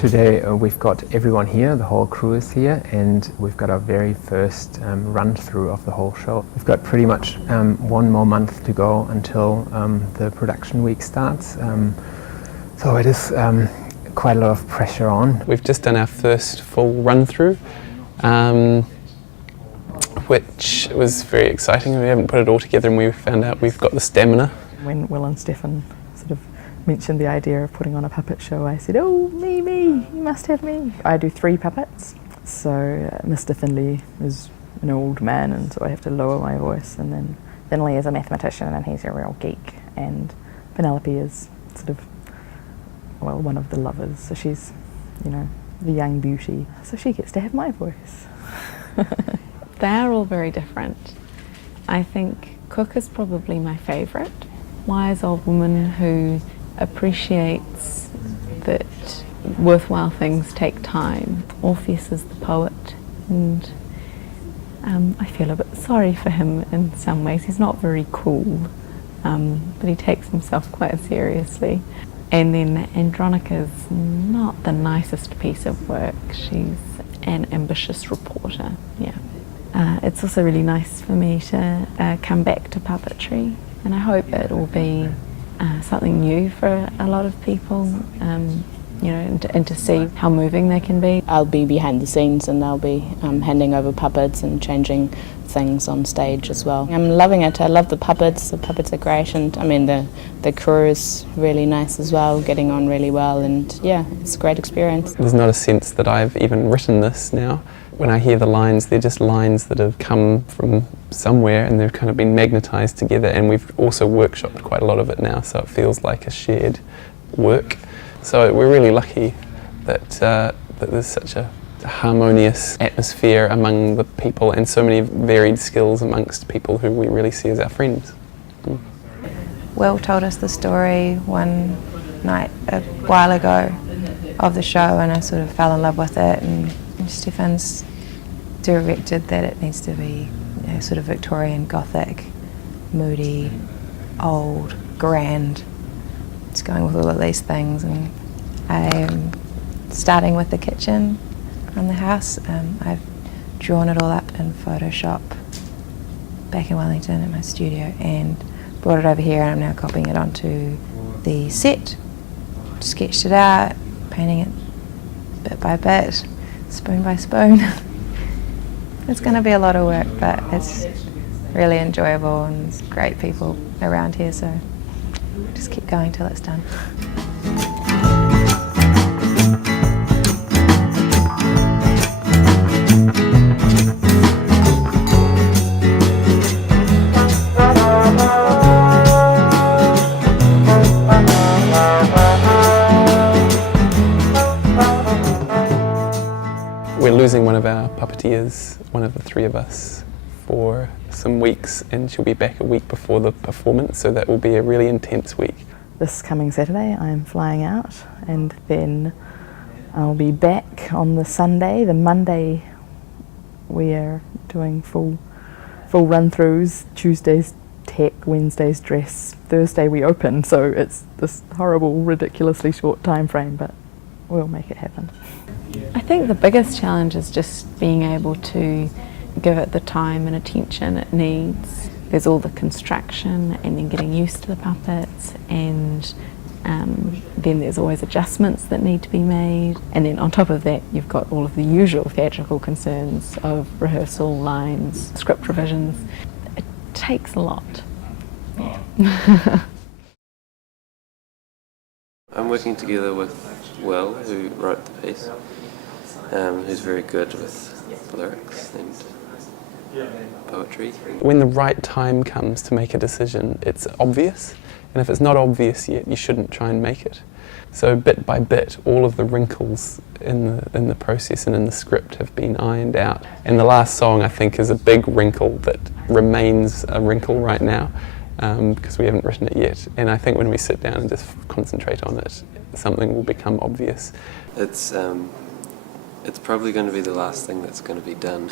Today we've got everyone here, the whole crew is here, and we've got our very first run-through of the whole show. We've got pretty much 1 more month to go until the production week starts, so it is quite a lot of pressure on. We've just done our first full run-through, which was very exciting. We haven't put it all together and we found out we've got the stamina. When Will and Steffen sort of mentioned the idea of putting on a puppet show, I said, "Oh, me, you must have me." I do 3 puppets, so Mr. Finley is an old man and so I have to lower my voice, and then Finley is a mathematician and he's a real geek, and Penelope is sort of, well, one of the lovers, so she's, you know, the young beauty, so she gets to have my voice. They're all very different. I think Cook is probably my favourite. Wise old woman who appreciates that worthwhile things take time. Orpheus is the poet, and I feel a bit sorry for him in some ways. He's not very cool, but he takes himself quite seriously. And then Andronica's not the nicest piece of work. She's an ambitious reporter, yeah. It's also really nice for me to come back to puppetry, and I hope it will be something new for a lot of people, you know, and to see how moving they can be. I'll be behind the scenes and I'll be handing over puppets and changing things on stage as well. I'm loving it. I love the puppets are great, and I mean the crew is really nice as well, getting on really well, and yeah, it's a great experience. There's not a sense that I've even written this now. When I hear the lines, they're just lines that have come from somewhere and they've kind of been magnetised together, and we've also workshopped quite a lot of it now, so it feels like a shared work. So we're really lucky that, that there's such a harmonious atmosphere among the people and so many varied skills amongst people who we really see as our friends. Will told us the story one night a while ago of the show, and I sort of fell in love with it, and Steffen's directed that it needs to be, you know, sort of Victorian Gothic, moody, old, grand. It's going with all of these things, and I'm starting with the kitchen on the house. I've drawn it all up in Photoshop back in Wellington at my studio and brought it over here, and I'm now copying it onto the set, sketched it out, painting it bit by bit, spoon by spoon. It's going to be a lot of work, but it's really enjoyable and there's great people around here, so just keep going till it's done. We're losing one of our puppeteers, one of the 3 of us, for some weeks, and she'll be back a week before the performance, so that will be a really intense week. This coming Saturday I'm flying out, and then I'll be back on the Sunday. The Monday we are doing full run-throughs, Tuesday's tech, Wednesday's dress, Thursday we open, so it's this horrible, ridiculously short time frame, but we'll make it happen. I think the biggest challenge is just being able to give it the time and attention it needs. There's all the construction and then getting used to the puppets, and then there's always adjustments that need to be made, and then on top of that you've got all of the usual theatrical concerns of rehearsal lines, script revisions. It takes a lot. Yeah. I'm working together with Will, who wrote the piece, who's very good with lyrics and poetry. When the right time comes to make a decision, it's obvious, and if it's not obvious yet, you shouldn't try and make it. So bit by bit, all of the wrinkles in the process and in the script have been ironed out. And the last song, I think, is a big wrinkle that remains a wrinkle right now, because we haven't written it yet. And I think when we sit down and just concentrate on it, something will become obvious. It's probably going to be the last thing that's going to be done.